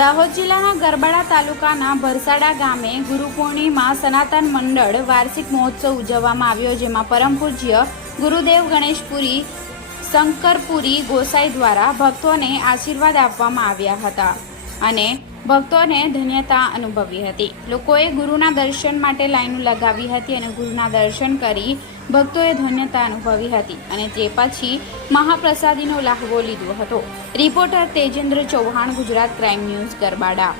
દાહોદ જિલ્લાના ગરબાડા તાલુકાના ભરસાડા ગામે ગુરુ પૂર્ણિમા સનાતન મંડળ વાર્ષિક મહોત્સવ ઉજવવામાં આવ્યો, જેમાં પરમ પૂજ્ય ગુરુદેવ ગણેશપુરી શંકરપુરી ગોસાઈ દ્વારા ભક્તોને આશીર્વાદ આપવામાં આવ્યા હતા અને ભક્તોને ધન્યતા અનુભવી હતી. લોકોએ ગુરુના દર્શન માટે લાઈનો લગાવી હતી અને ગુરુના દર્શન કરી ભક્તોએ ધન્યતા અનુભવી હતી અને તે પછી મહાપ્રસાદીનો લાહવો લીધો હતો. Reporter Tejendra Chauhan, Gujarat crime news, Garbada.